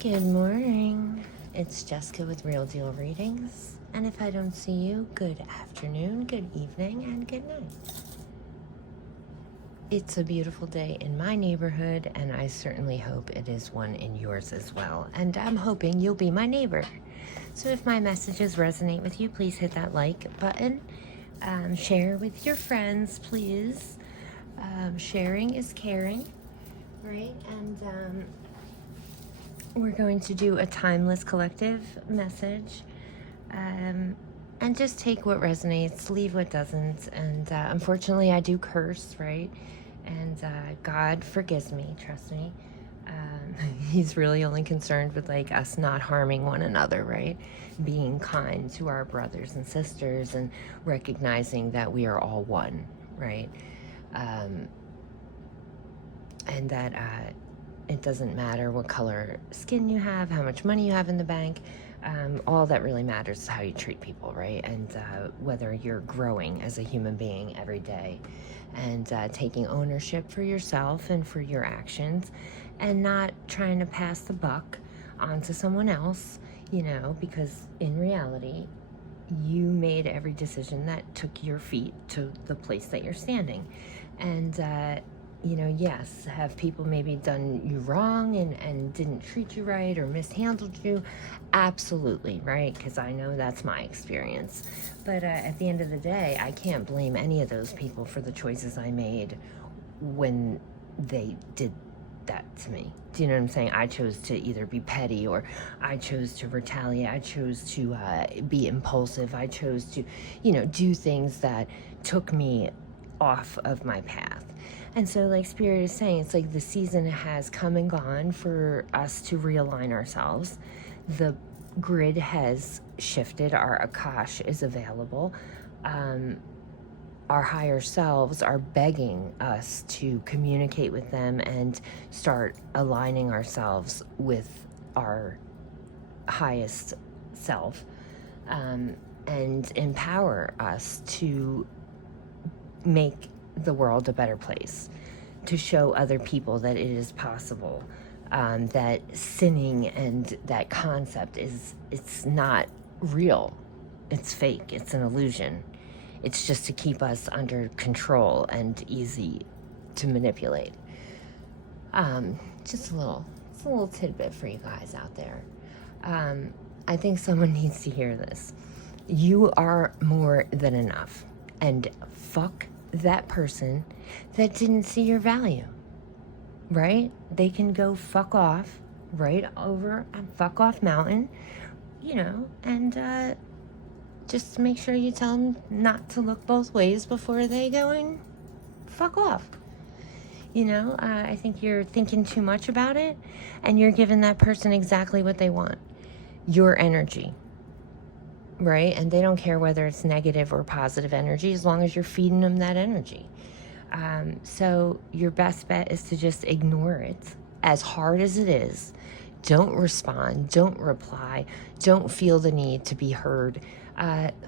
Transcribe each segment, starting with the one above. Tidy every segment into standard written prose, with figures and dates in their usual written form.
Good morning. It's Jessica with Real Deal Readings. And if I don't see you, good afternoon, good evening, and good night. It's a beautiful day in my neighborhood, and I certainly hope it is one in yours as well. And I'm hoping you'll be my neighbor. So if my messages resonate with you, please hit that like button. Share with your friends, please. Sharing is caring, right? And we're going to do a timeless collective message, and just take what resonates, leave what doesn't. And unfortunately, I do curse, right? And God forgives me, trust me. He's really only concerned with like us not harming one another, right? Being kind to our brothers and sisters and recognizing that we are all one, right? And that it doesn't matter what color skin you have, how much money you have in the bank. All that really matters is how you treat people, right? And whether you're growing as a human being every day and taking ownership for yourself and for your actions and not trying to pass the buck onto someone else, you know, because in reality, you made every decision that took your feet to the place that you're standing. And you know, yes, have people maybe done you wrong and didn't treat you right or mishandled you? Absolutely, right? Because I know that's my experience. But at the end of the day, I can't blame any of those people for the choices I made when they did that to me. Do you know what I'm saying? I chose to either be petty, or I chose to retaliate. I chose to be impulsive. I chose to, you know, do things that took me off of my path. And so, like Spirit is saying, it's like the season has come and gone for us to realign ourselves. The grid has shifted. Our Akash is available. Our higher selves are begging us to communicate with them and start aligning ourselves with our highest self, and empower us to make the world a better place, to show other people that it is possible, that sinning and that concept it's not real, it's fake, it's an illusion. It's just to keep us under control and easy to manipulate. Just a little tidbit for you guys out there. I think someone needs to hear this. You are more than enough, and fuck that person that didn't see your value, right? They can go fuck off right over on fuck off mountain, you know, and just make sure you tell them not to look both ways before they go and fuck off. You know, I think you're thinking too much about it, and you're giving that person exactly what they want, your energy. Right? And they don't care whether it's negative or positive energy as long as you're feeding them that energy. So your best bet is to just ignore it as hard as it is. Don't respond. Don't reply. Don't feel the need to be heard.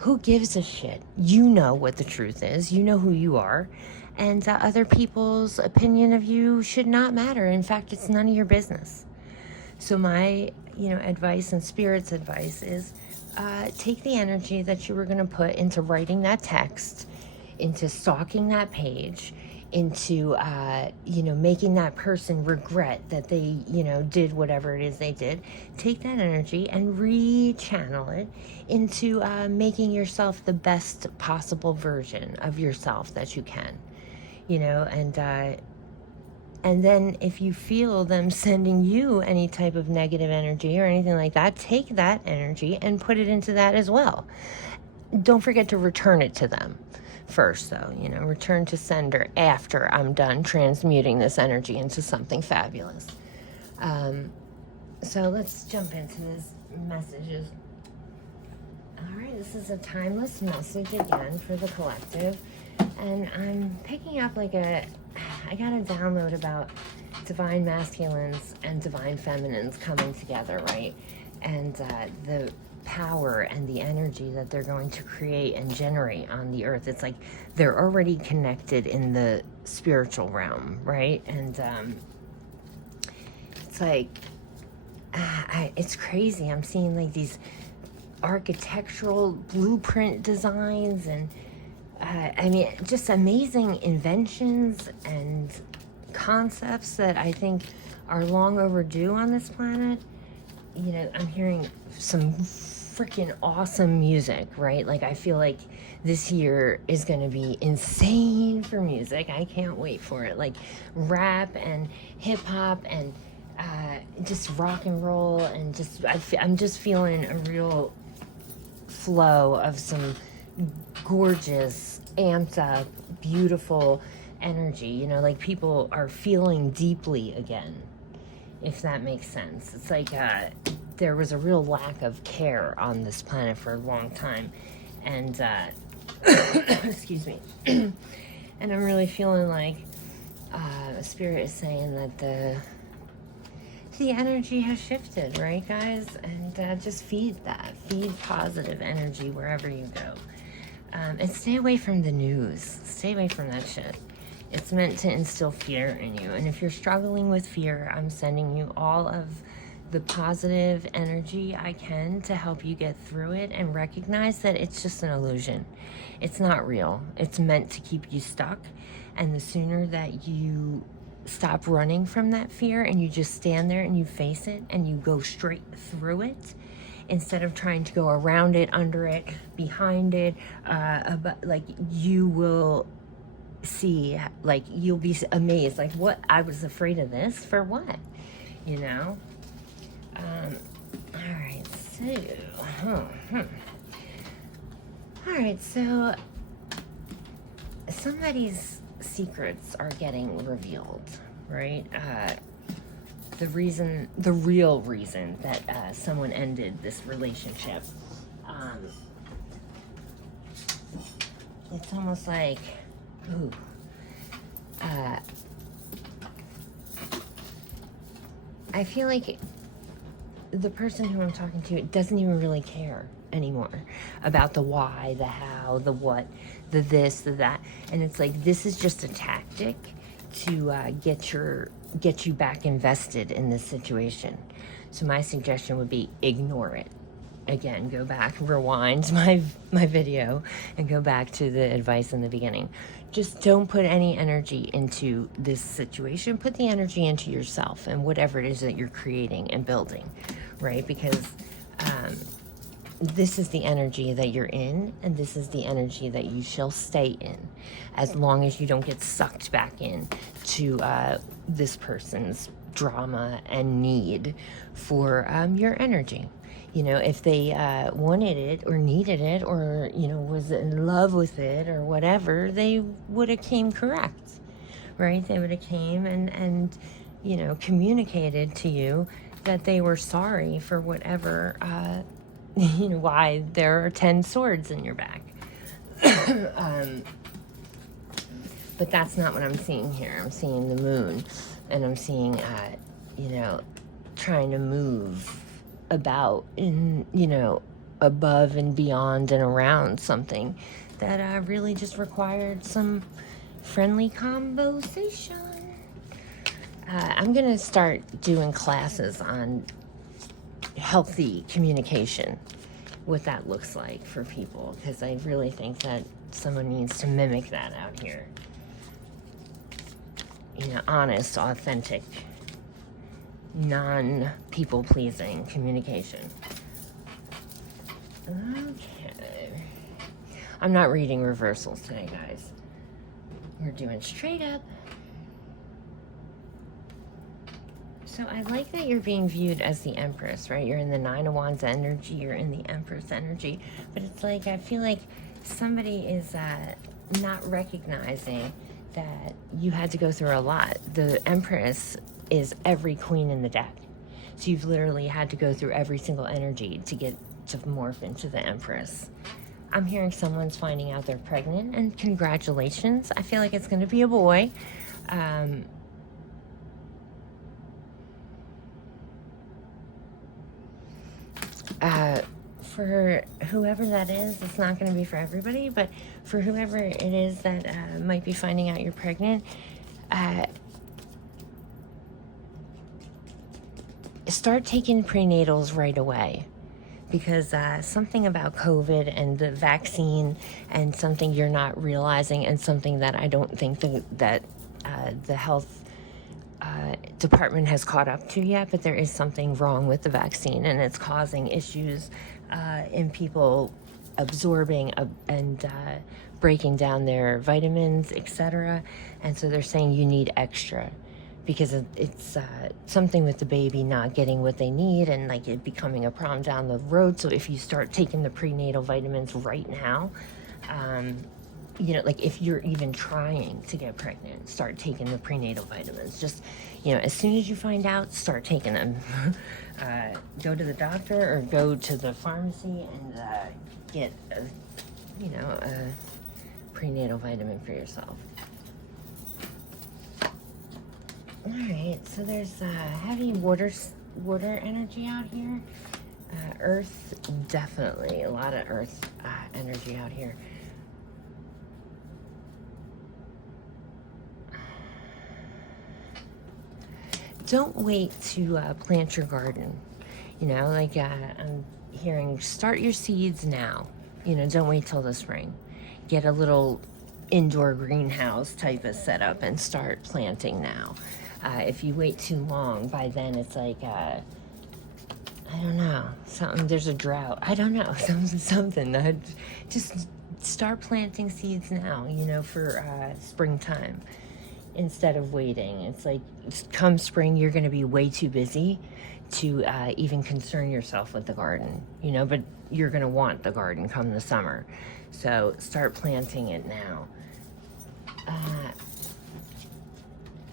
Who gives a shit? You know what the truth is. You know who you are. And other people's opinion of you should not matter. In fact, it's none of your business. So my, advice and Spirit's advice is, take the energy that you were going to put into writing that text, into stalking that page, into, making that person regret that they, did whatever it is they did. Take that energy and re-channel it into making yourself the best possible version of yourself that you can, and then if you feel them sending you any type of negative energy or anything like that, take that energy and put it into that as well. Don't forget to return it to them first, though. Return to sender after I'm done transmuting this energy into something fabulous. So let's jump into these messages. All right, this is a timeless message again for the collective. And I'm picking up I got a download about divine masculines and divine feminines coming together, right? And the power and the energy that they're going to create and generate on the earth. It's like they're already connected in the spiritual realm, right? And it's like it's crazy. I'm seeing like these architectural blueprint designs and I mean, just amazing inventions and concepts that I think are long overdue on this planet. You know, I'm hearing some freaking awesome music, right? Like, I feel like this year is going to be insane for music. I can't wait for it. Like, rap and hip hop and just rock and roll, and just I'm just feeling a real flow of some gorgeous, amped up, beautiful energy. You know, like people are feeling deeply again, if that makes sense. It's like there was a real lack of care on this planet for a long time, and excuse me. And I'm really feeling like Spirit is saying that the energy has shifted, right, guys? And just feed positive energy wherever you go. And stay away from the news. Stay away from that shit. It's meant to instill fear in you. And if you're struggling with fear, I'm sending you all of the positive energy I can to help you get through it and recognize that it's just an illusion. It's not real. It's meant to keep you stuck. And the sooner that you stop running from that fear and you just stand there and you face it and you go straight through it, instead of trying to go around it, under it, behind it, like, you will see, like, you'll be amazed, like, what, I was afraid of this for what, you know? All right, so somebody's secrets are getting revealed, right? The real reason that someone ended this relationship, it's almost like, ooh, I feel like the person who I'm talking to doesn't even really care anymore about the why, the how, the what, the this, the that. And it's like, this is just a tactic to get you back invested in this situation. So my suggestion would be ignore it. Again, go back, rewind my video and go back to the advice in the beginning. Just don't put any energy into this situation. Put the energy into yourself and whatever it is that you're creating and building, right? Because this is the energy that you're in, and this is the energy that you shall stay in, as long as you don't get sucked back in to this person's drama and need for your energy. You know, if they wanted it or needed it or, you know, was in love with it or whatever, they would have came correct, right? They would have came and, you know, communicated to you that they were sorry for whatever, you know, why there are 10 swords in your back. But that's not what I'm seeing here. I'm seeing the moon, and I'm seeing, you know, trying to move about in, you know, above and beyond and around something that really just required some friendly conversation. I'm going to start doing classes on healthy communication, what that looks like for people, because I really think that someone needs to mimic that out here. You know, honest, authentic, non-people-pleasing communication. Okay. I'm not reading reversals today, guys. We're doing straight up. So I like that you're being viewed as the Empress, right? You're in the Nine of Wands energy, you're in the Empress energy. But it's like, I feel like somebody is not recognizing that you had to go through a lot. The Empress is every queen in the deck. So you've literally had to go through every single energy to get to morph into the Empress. I'm hearing someone's finding out they're pregnant, and congratulations. I feel like it's going to be a boy. For whoever that is, it's not going to be for everybody, but for whoever it is that might be finding out you're pregnant, start taking prenatals right away, because something about COVID and the vaccine, and something you're not realizing, and something that I don't think that the health department has caught up to yet, but there is something wrong with the vaccine, and it's causing issues in people absorbing and breaking down their vitamins, etc. And so they're saying you need extra, because it's something with the baby not getting what they need, and like it becoming a problem down the road. So if you start taking the prenatal vitamins right now, like if you're even trying to get pregnant, start taking the prenatal vitamins. Just, as soon as you find out, start taking them. Go to the doctor or go to the pharmacy and get a prenatal vitamin for yourself. All right, so there's heavy water energy out here. Earth, definitely a lot of earth energy out here. Don't wait to plant your garden. I'm hearing, start your seeds now. Don't wait till the spring. Get a little indoor greenhouse type of setup and start planting now. If you wait too long, by then it's like, I don't know, there's a drought. I don't know, something. Just start planting seeds now, for springtime, instead of waiting. It's like, come spring, you're going to be way too busy to even concern yourself with the garden, but you're going to want the garden come the summer. So start planting it now.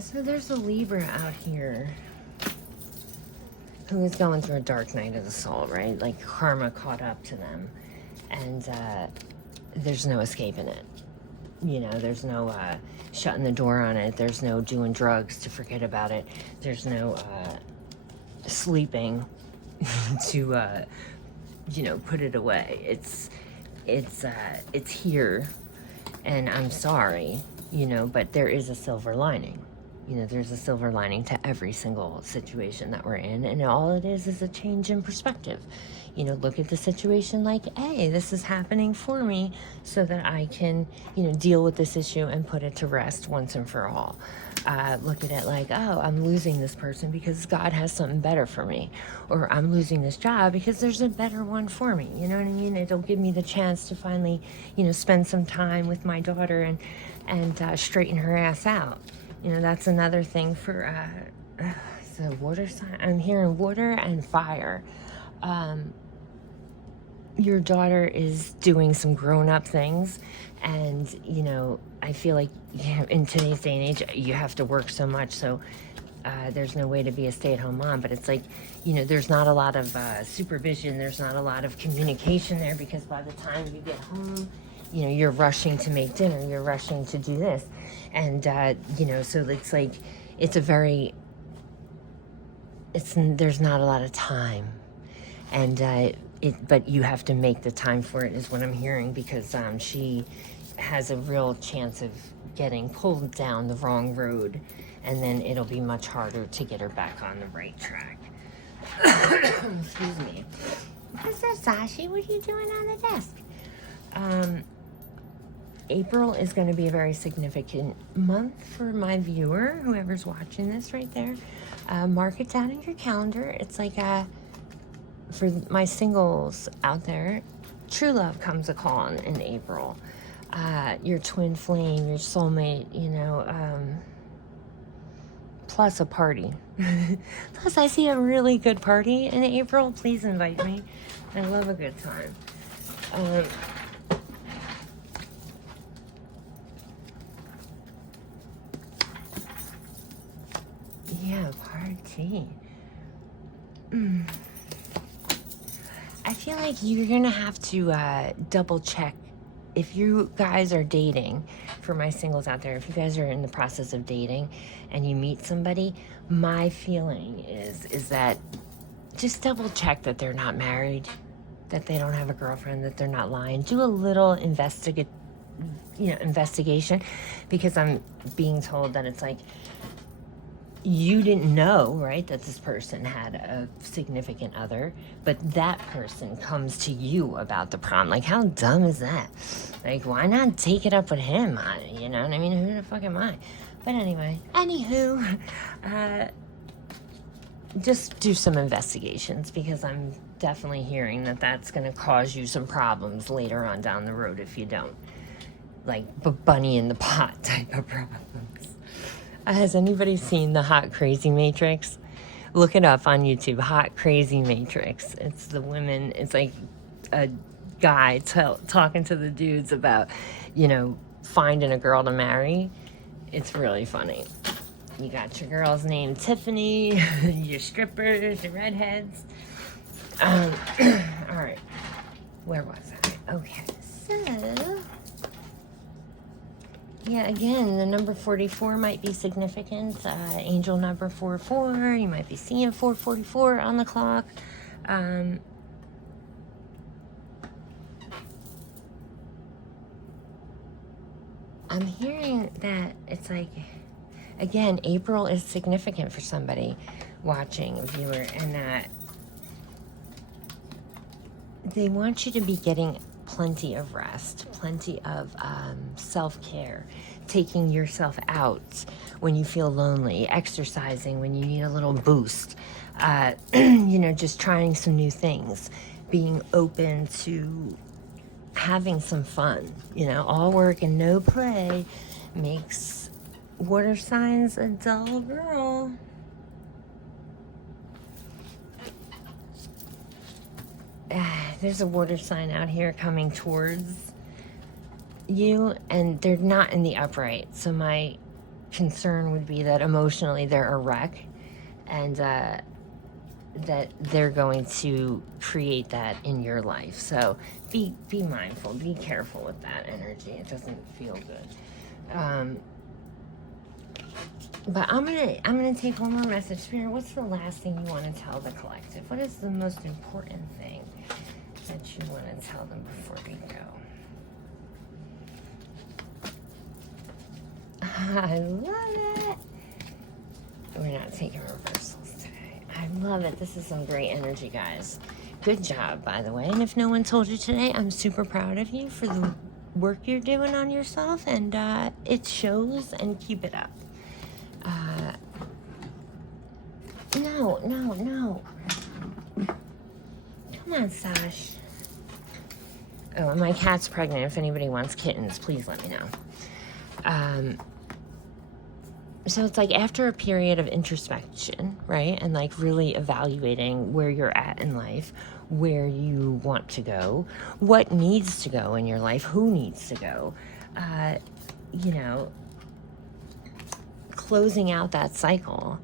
So there's a Libra out here who is going through a dark night of the soul, right? Like karma caught up to them, and there's no escaping it. There's no shutting the door on it. There's no doing drugs to forget about it. There's no sleeping to put it away. It's here, and I'm sorry, but there is a silver lining. There's a silver lining to every single situation that we're in, and all it is a change in perspective. Look at the situation like, hey, this is happening for me so that I can, deal with this issue and put it to rest once and for all. Look at it like, oh, I'm losing this person because God has something better for me. Or I'm losing this job because there's a better one for me. You know what I mean? It'll give me the chance to finally, spend some time with my daughter and straighten her ass out. That's another thing for the water sign. I'm hearing water and fire. Your daughter is doing some grown-up things, and I feel like in today's day and age you have to work so much, so there's no way to be a stay-at-home mom. But it's like, there's not a lot of supervision, there's not a lot of communication there, because by the time you get home, you're rushing to make dinner, you're rushing to do this, and so it's like there's not a lot of time, and but you have to make the time for it, is what I'm hearing, because she has a real chance of getting pulled down the wrong road, and then it'll be much harder to get her back on the right track. Excuse me. Mr. Sashi, what are you doing on the desk? April is going to be a very significant month for my viewer, whoever's watching this right there. Mark it down in your calendar. It's like for my singles out there, true love comes a call in April. Your twin flame, your soulmate, plus a party. Plus, I see a really good party in April. Please invite me. I love a good time. Yeah, party. I feel like you're gonna have to double check if you guys are dating. For my singles out there, if you guys are in the process of dating and you meet somebody, my feeling is that just double check that they're not married, that they don't have a girlfriend, that they're not lying. Do a little investigation, because I'm being told that it's like you didn't know, right, that this person had a significant other, but that person comes to you about the problem. Like, how dumb is that? Like, why not take it up with him? You know what I mean? Who the fuck am I? But anyway, anywho, just do some investigations, because I'm definitely hearing that that's going to cause you some problems later on down the road if you don't. Like, bunny in the pot type of problems. Has anybody seen the Hot Crazy Matrix? Look it up on YouTube, Hot Crazy Matrix. It's the women, it's like a guy talking to the dudes about, you know, finding a girl to marry. It's really funny. You got your girls named Tiffany, your strippers, your redheads. All right, where was I? Okay, so... yeah, again, the number 44 might be significant. Angel number 44, you might be seeing 444 on the clock. I'm hearing that it's like, again, April is significant for somebody watching, a viewer, and that they want you to be getting plenty of rest, plenty of self-care, taking yourself out when you feel lonely, exercising when you need a little boost, you know, just trying some new things, being open to having some fun. You know, all work and no play makes water signs a dull girl. There's a water sign out here coming towards you, and they're not in the upright. So my concern would be that emotionally they're a wreck, and that they're going to create that in your life. So be mindful, be careful with that energy. It doesn't feel good. But I'm gonna take one more message. Spirit, what's the last thing you want to tell the collective? What is the most important thing that you want to tell them before we go? I love it. We're not taking reversals today. I love it. This is some great energy, guys. Good job, by the way. And if no one told you today, I'm super proud of you for the work you're doing on yourself, and it shows, and keep it up. No. Come on, Sash. Oh, and my cat's pregnant. If anybody wants kittens, please let me know. So it's like after a period of introspection, right? And like really evaluating where you're at in life, where you want to go, what needs to go in your life, who needs to go, you know, closing out that cycle.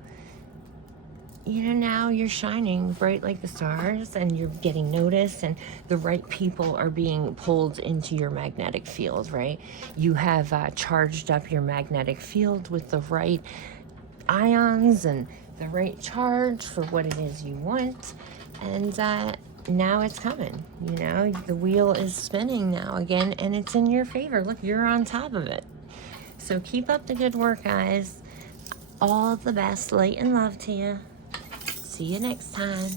You know, now you're shining bright like the stars, and you're getting noticed, and the right people are being pulled into your magnetic field, right? You have charged up your magnetic field with the right ions and the right charge for what it is you want, and now it's coming. You know, the wheel is spinning now again, and it's in your favor. Look, you're on top of it. So keep up the good work, guys. All the best, light and love to you. See you next time.